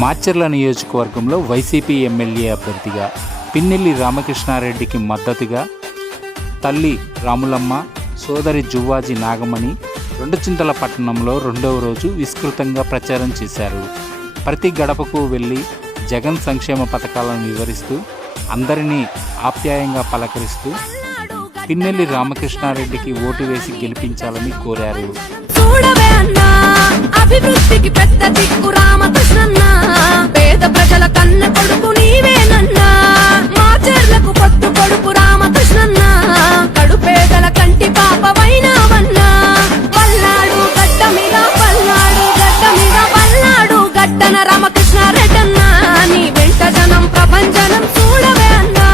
మాచర్ల నియోజకవర్గంలో YCP MLA అభ్యర్థిగా పిన్నెల్లి రామకృష్ణారెడ్డికి మద్దతుగా తల్లి రాములమ్మ, సోదరి జువ్వాజీ నాగమణి రెండుచింతల పట్టణంలో రెండవ రోజు విస్తృతంగా ప్రచారం చేశారు. ప్రతి గడపకు వెళ్ళి జగన్ సంక్షేమ పథకాలను వివరిస్తూ అందరినీ ఆప్యాయంగా పలకరిస్తూ పిన్నెల్లి రామకృష్ణారెడ్డికి ఓటు వేసి గెలిపించాలని కోరారు. అభివృద్ధికి పెద్ద దిక్కు రామకృష్ణన్న, పేద ప్రజల కన్న కొడుకు నీవేనన్నా, మాచర్లకు పొత్తు కొడుకు రామకృష్ణన్న, కడుపేదల కంటి పాపవైనావన్నా, పల్నాడు గడ్డ మీద పల్నాడు గడ్డ మీద పల్నాడు గడ్డన రామకృష్ణారెడ్డన్నా, నీ వెంట జనం ప్రపంచనం చూడవే అన్నా.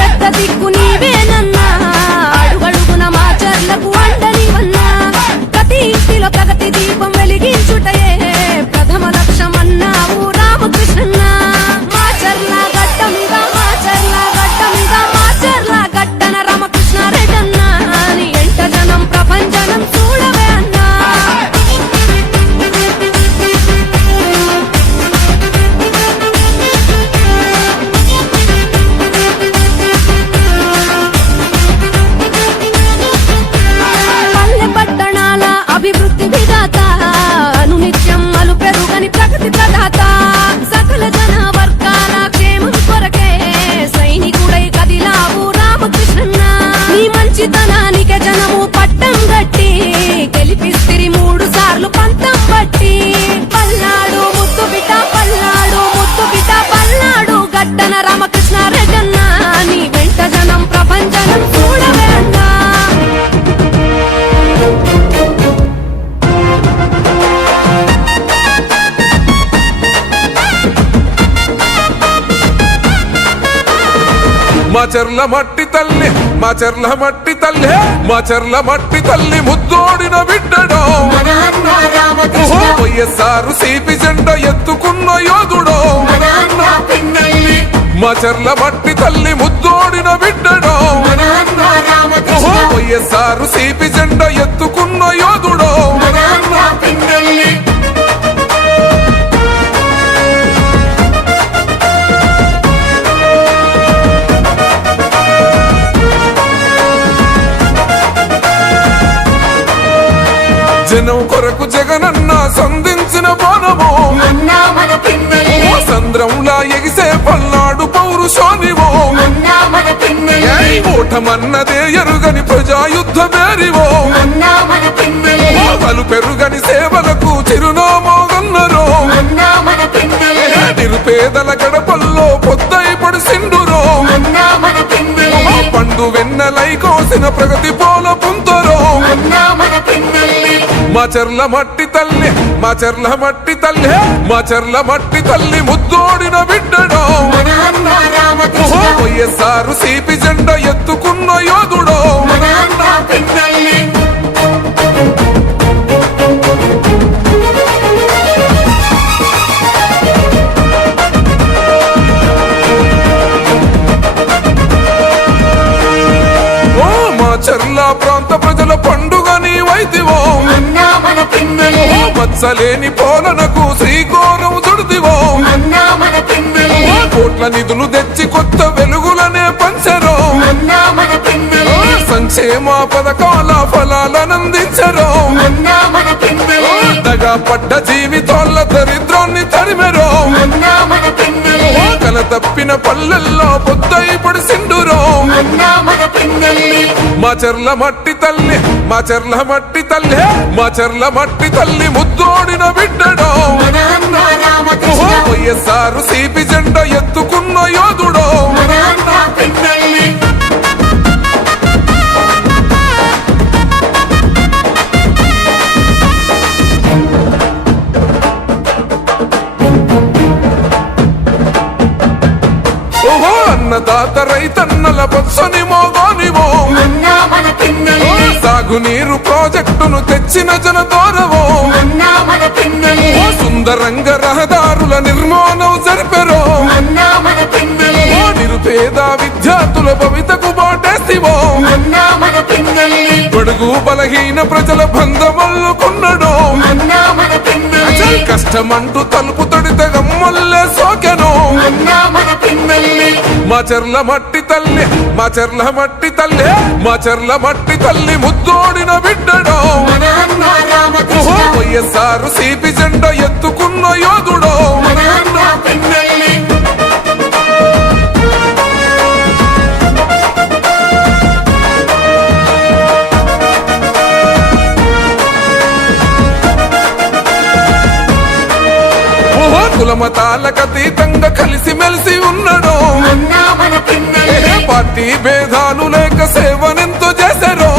పెద్ద దిక్కు నీవేనన్నా, అడుగడుగున మాచర్లకు అండనివన్నా, ప్రతి ఇంటిలో ప్రగతి దీపం వెలిగించుటయే ప్రథమ లక్ష్యమన్నావు రామకృష్ణన్న. మాచర్ల గడ్డ మీద మాచర్ల గడ్డ మీద మాచర్ల గడ్డన రామకృష్ణారెడ్డన్నా, నీ ఎంట జనం ప్రపంచనం చూడవే అన్నా. అభివృద్ధి విధాత, అనునిత్యం అలు పెరుగని ప్రగతి ప్రదాత, సకల జన వర్గాల క్షేమం కొరకే సైనికుడై కదిలావు రామకృష్ణన్న, నీ మంచితనానికే జనము పట్టం గట్టి గెలిపిస్తిరి 3 సార్లు పంతం బట్టి, పల్నాడు ముద్దు బిడ్డ పల్నాడు ముద్దు బిడ్డ పల్నాడు గడ్డన రామకృష్ణారెడ్డన్న, నీ వెంట జనం ప్రపంచనం చూడవే అన్నా. మాచర్ల మట్టి తల్లి మాచర్ల మట్టి తల్లి మాచర్ల మట్టి తల్లి ముద్దోడిన బిడ్డడో, వైఎస్ఆర్ సిపి జెండా ఎత్తుకున్న యోధుడో, మాచర్ల మట్టి తల్లి ముద్దోడిన బిడ్డడో, వైఎస్ఆర్ సిపి జెండా ఎత్తుకున్న యోధుడో. జనం కొరకు జగనన్న సంధించిన బాణమో, సంద్రంలా ఎగిసే పల్నాడు పౌరుషోనివో, ఓటమన్నదే ఎరుగని ప్రజాయుద్ధమేరివో, పలు పెరుగని సేవలకు చిరునామోగన్నరో, నిరుపేదల గడపల్లో పొద్దై పడిసిండురో, పండు వెన్నెలై కోసిన ప్రగతి పోల పొందరో. మాచర్ల మట్టి తల్లి మాచర్ల మట్టి తల్లి మాచర్ల మట్టి తల్లి ముద్దోడిన బిడ్డడో, వైఎస్ఆర్ సిపి జెండా ఎత్తుకున్న యోధుడో. మాచర్ల ప్రాంత ప్రజల పండుగ నీవైతివో, వత్సలేని పోలనకు శ్రీకోరం చుడిదివో, కోట్ల నిధులు తెచ్చి కొత్త వెలుగులనే పంచరో, సంక్షేమ పథకాల ఫలాలనందించరు దగా పడ్డ జీవితాల దరిద్రాన్ని తరిమెరు కల తప్పిన పల్లెల్లో పొద్దై పడిసిండురో మా చెర్ల మట్టి తల్లి మా చెర్ల మట్టి తల్లి మా చెర్ల మట్టి తల్లి ముద్దోడిన బిడ్డడో వైఎస్ఆర్ సిపి జెండా ఎత్తుకున్న యోధుడో ఓహో అన్నదాత రైతన్నల బొత్సని మోగోనివో సాగునీరు ప్రాజెక్టును తెచ్చిన జనతోరవో సుందరంగ రహదారుల నిర్మాణం జరిపెరో నిరుపేద విద్యార్థుల భవితకు బాటేసివో బడుగు బలహీన ప్రజల బంధమల్లుకున్నడో కష్టమంటూ తలుపు తడితే గమ్మల్లే సోకెను మా చెర్ల మట్టి తల్లి మా చెర్ల మట్టి తల్లి మా చెర్ల మట్టి తల్లి ముద్దోడిన బిడ్డడో వైఎస్ఆర్ సిపి జెండా ఎత్తుకున్న యోధుడో కులమతాలకు అతీతంగా కలిసి మెలిసి ఉన్నాడు పార్టీ భేదాలు లేక సేవనెంతో చేశారు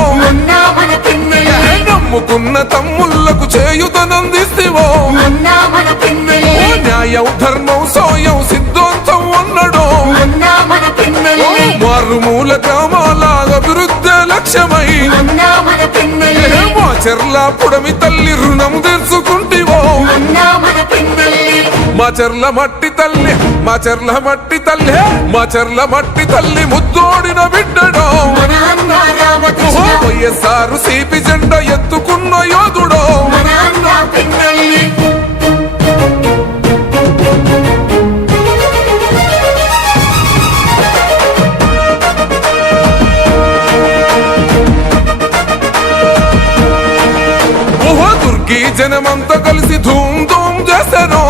నమ్ముకున్న తమ్ముళ్లకు చేయుతనందిస్తేవో న్యాయం ధర్మం సోయం సిద్ధాంతం అన్నాడు మారుమూల గ్రామాల అభివృద్ధి లక్ష్యమై మా చెర్ల పుడమి తల్లి రుణం తెచ్చుకుంటివో మా చెర్ల మట్టి తల్లి మా చెర్ల మట్టి తల్లి మా చెర్ల మట్టి తల్లి ముద్దోడిన బిడ్డడో వైఎస్ఆర్ సిపి జెండా ఎత్తుకున్న యోధుడో జనమంతా కలిసి ధూమ్ ధూమ్ చేశారు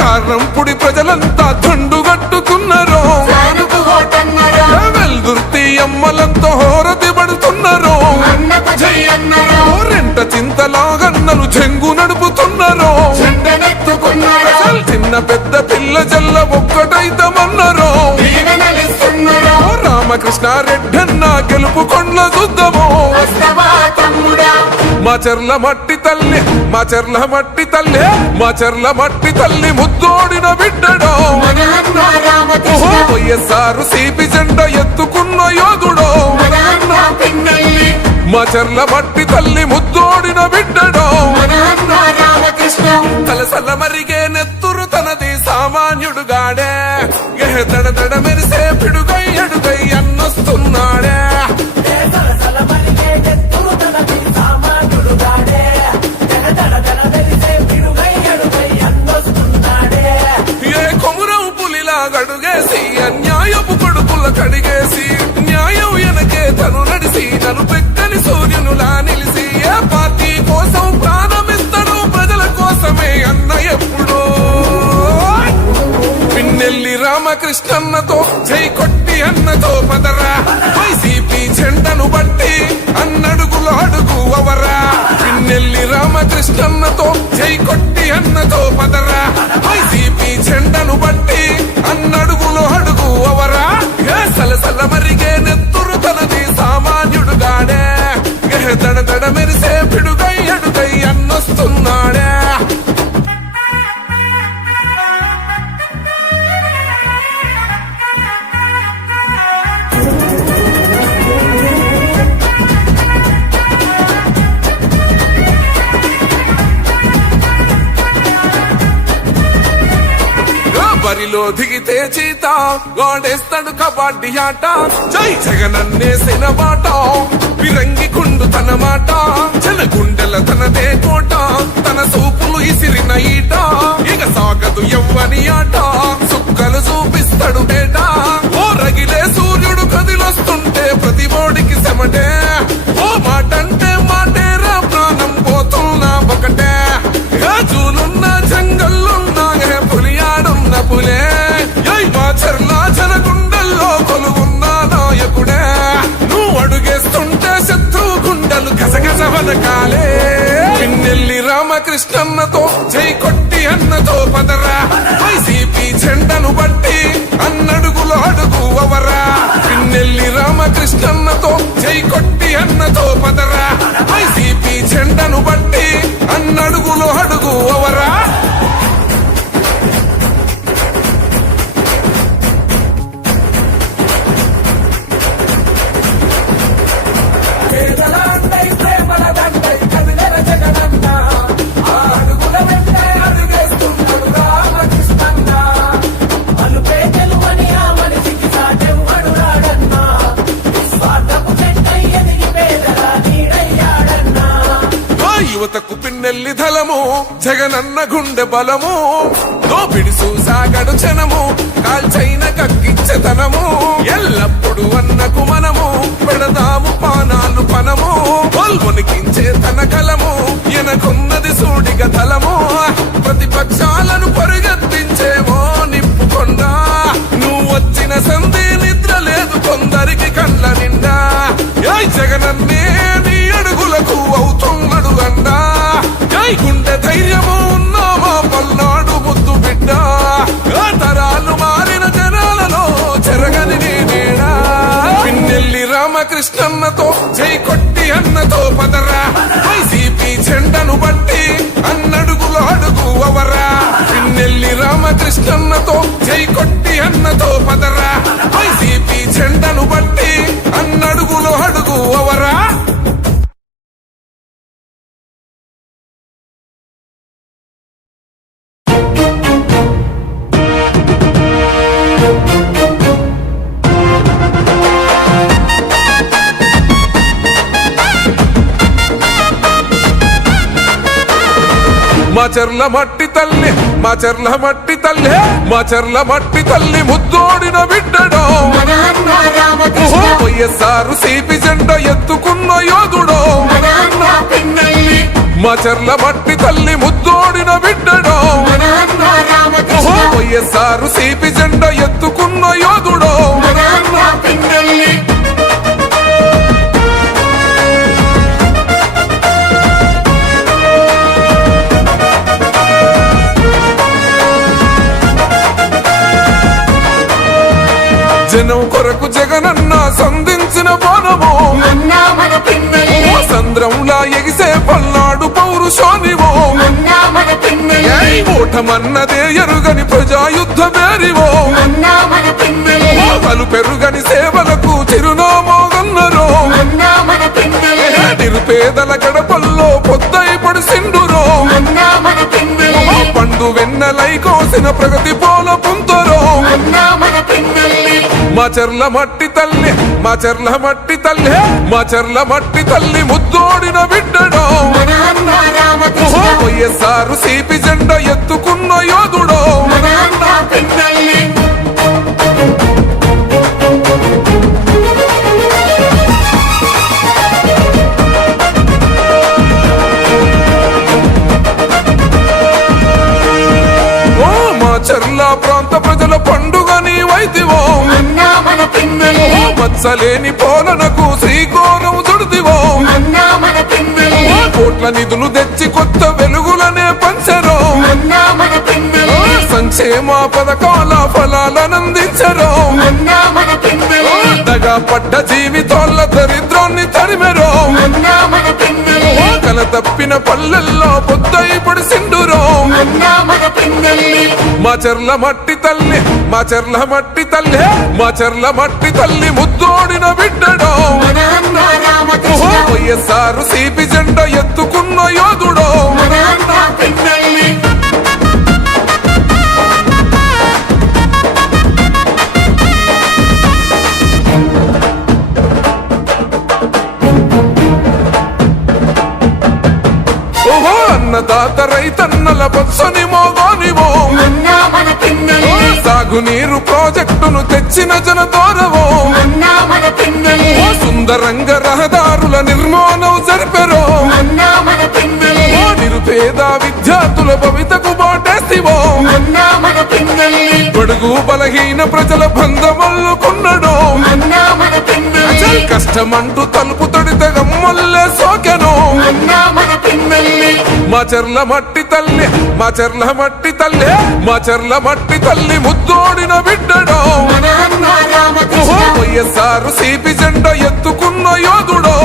కారంపుడి ప్రజలంతా దండుగట్టుకున్నారు వెల్దుర్తి అమ్మలంతా హోరతి పడుతున్నారు రెంట చింతలాగన్నలు చెంగు నడుపుతున్నారు చిన్న పెద్ద పిల్ల జల్ల ఒక్కటైతమన్నారు రామకృష్ణారెడ్డన్న గెలుపు కొండ్ల చూద్దాము మా చెర్ల మట్టి తల్లి మా చెర్ల మట్టి తల్లి మా చెర్ల మట్టి తల్లి ముద్దోడిన బిడ్డడో వైఎస్ఆర్ సిపి జెండా ఎత్తుకున్న యోధుడో మా చెర్ల మట్టి తల్లి ముద్దోడిన బిడ్డడో తలసల మరిగే నెత్తురు తనది సామాన్యుడుగాడే దడ దడ మెరిసే పిడుగై అడుగై అన్నొస్తున్నాడే గడుగేసి అన్యాయపు కడుపుల కడిగేసి న్యాయం వెనకే తను నడిసి నన్ను పెక్కని సూర్యునులా నిలిసి ఏ పార్టీ కోసం ప్రాణమిస్తాడు ప్రజల కోసమే అన్న ఎప్పుడో పిన్నెల్లి రామకృష్ణన్నతో జై కొట్టి అన్నతో పదరా వైసీపీ జెండను బట్టి అన్నడుగులు అడుగు అవరా పిన్నెల్లి రామకృష్ణన్నతో జై కొట్టి అన్నతో పదరా వైసీపీ జెండను బట్టి అన్నడుగులు అడుగు అవరా సలసల మరిగే నెత్తురు తనది సామాన్యుడుగాడే దడ దడ మెరిసే పిడుగై అడుగై అన్నొస్తున్నాడే బరిలో దిగితే చీత గోడేస్తాడు కబడ్డీ ఆట జై జగనన్నేసిన బాట విరంగి కుండు తన మాట జన గుండెల తనదే కోట తన సూపులు ఇసిరిన ఈట ఇక సాగదు ఎవ్వని ఆట సుక్కలు చూపిస్తాడు బేట ఓ రగిలే సూర్యుడు కదిలొస్తుంటే ప్రతి చెమటే ఓ మాటంటే మాటేరా ప్రాణం పోతున్నా ఒకటే జూలున్న జంగల్లున్నా పులియాడున్న పులే మా చర్లా జనగుండల్లో కొలువున్న నాయకుడే నువ్వు అడుగేస్తుంటే శత్రువు గుండెలు గసగస వనకాలే పిన్నెల్లి రామకృష్ణన్నతో జై కొట్టి అన్నతో పదరా వైసీపీ జెండను బట్టి అన్నడుగులు అడుగు అవరా పిన్నెల్లి రామకృష్ణన్నతో జై కొట్టి అన్నతో పదరా వైసీపీ జెండను బట్టి అన్నడుగులు అడుగు అవరా యువతకు పిన్నెల్లి ధలము జగనన్న గుండె బలము దోపిడి సాగడు జనము కాల్చైన కక్కించతనము ఎల్లప్పుడు అన్నకు మనము పెడదాము పానాలు పనము పల్వనికించే తన కలము ఎనకున్నది సూడిగ తలము ప్రతిపక్షాలను పరిగెత్తించేమో నిప్పుకొండా నువ్వు వచ్చిన సంధి నిద్ర లేదు కొందరికి కళ్ళ నిండా జగనన్నే నీ అడుగులకు అవుతున్నాడు అండా జై గుండె ధైర్యము ఉన్నామా పల్నాడు ముద్దు బిడ్డ తరాలు మారిన జనాలలో చెరగని నేనేడా పిన్నెల్లి రామకృష్ణన్నతో జై కొట్టి అన్నతో పదరా వైసీపీ జెండను బట్టి అన్నడుగులు అడుగు అవరా పిన్నెల్లి రామకృష్ణన్నతో జై కొట్టి అన్నతో పదరా వైసీపీ జెండను బట్టి అన్నడుగులు అడుగు అవరా మాచర్ల మట్టి తల్లి మాచర్ల మట్టి తల్లి మాచర్ల మట్టి తల్లి ముద్దోడిన బిడ్డడో వైఎస్ఆర్ సిపి జెండా ఎత్తుకున్న యోధుడో మాచర్ల మట్టి తల్లి ముద్దోడిన బిడ్డడో వైఎస్ఆర్ సిపి జెండా ఎత్తుకున్న యోధుడో జనం కొరకు జగనన్న సంధించిన బాణము సంద్రంలా ఎగిసే పల్నాడు పౌరుషానివో ఓటమన్నదే ఎరుగని ప్రజాయుద్ధ మేరివో పలు పెరుగని సేవలకు చిరునామాగన్నరో నిరుపేదల గడపల్లో పొద్దై పడిసిండురో పండు వెన్నెలై కోసిన ప్రగతి పోల పుంతరో మాచర్ల మట్టి తల్లి మాచర్ల మట్టి తల్లి మాచర్ల మట్టి తల్లి ముద్దోడిన బిడ్డడో వైఎస్ఆర్ సిపి జెండా ఎత్తుకున్న యోధుడో మాచర్ల ప్రాంత ప్రజల పండుగ నీవైతివో మత్సలేని పోలనకు శ్రీకోరం చుడిదివో కోట్ల నిధులు తెచ్చి కొత్త వెలుగులనే పంచరో సంక్షేమ పథకాల ఫలాలనందించరో దగా పడ్డ జీవితాల దరిద్రాన్ని తరిమెరో కల తప్పిన పల్లెల్లో పొద్దై పడిసిండురో మాచర్ల మట్టి తల్లి మాచర్ల మట్టి తల్లి మాచర్ల మట్టి తల్లి ముద్దోడిన బిడ్డడో వైఎస్ఆర్ సిపి జెండా ఎత్తుకున్న యోధుడో అన్నదాత రైతన్నల బొత్సని మోగోనివో సాగునీరు ప్రాజెక్టును తెచ్చిన జనతోరవో సుందర సుందరంగ రహదారుల నిర్మాణం జరిపెరో నిరుపేద విద్యార్థుల భవితకు బాటేస్తివో బడుగు బలహీన ప్రజల బంధమల్లుకున్నడో కష్టమంటూ తలుపు తొడితే గమ్మల్లే సోకెను మా చెర్ల మట్టి తల్లి మా చెర్ల మట్టి తల్లి మా చెర్ల మట్టి తల్లి ముద్దోడిన బిడ్డడో వైఎస్ఆర్ సిపి జెండా ఎత్తుకున్న యోధుడో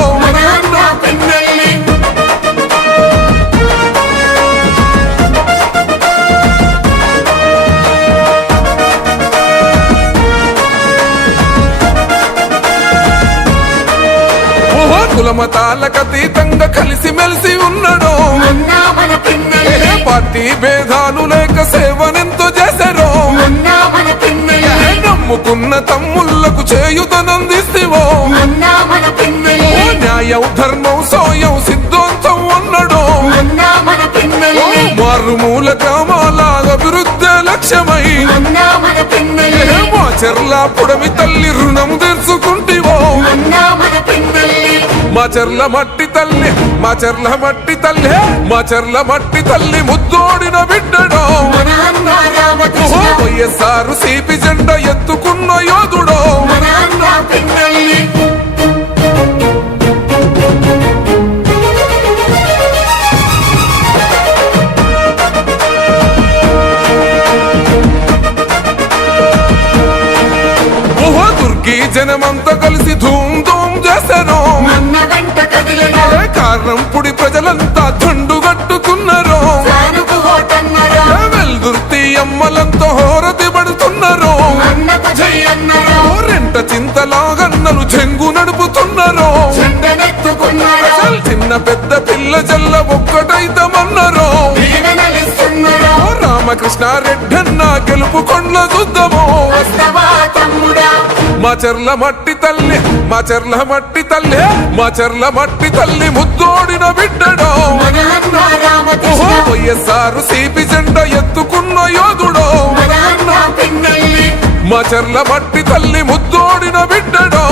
కులమతాలకు అతీతంగా కలిసి మెలిసి ఉన్నాడో పార్టీ భేదాలు లేక సేవనెంతో చేశారో నమ్ముకున్న తమ్ముళ్లకు చేయుతనందిస్తేవో న్యాయం ధర్మం సోయం సిద్ధాంతం అన్నాడో మారుమూల గ్రామాల అభివృద్ధి లక్ష్యమై మా చెర్ల పుడమి తల్లి రుణం తీర్చుకుంటివో మా చెర్ల మట్టి తల్లి మా చెర్ల మట్టి తల్లి మా చెర్ల మట్టి తల్లి ముద్దోడిన బిడ్డడో వైఎస్ఆర్ సిపి జెండా ఎత్తుకున్న యోధుడో జనమంతా కలిసి ధూమ్ ధూమ్ చేశారు కారణంపుడి ప్రజలంతా దండుగట్టుకున్నారు వెల్దుర్తి అమ్మలంతా హోరతి పడుతున్నారు రెంట చింతలాగన్నలు చెంగు నడుపుతున్నారు చిన్న పెద్ద పిల్ల జల్ల ఒక్కటైతమన్నారు రామకృష్ణారెడ్డి అన్న గెలుపు కొండ్ల చూద్దాము మా చెర్ల మట్టి తల్లి మా చెర్ల మట్టి తల్లి మా చెర్ల మట్టి తల్లి ముద్దోడిన బిడ్డడో వైఎస్ఆర్ సిపి జెండా ఎత్తుకున్న యోధుడో మా చెర్ల మట్టి తల్లి ముద్దోడిన బిడ్డడో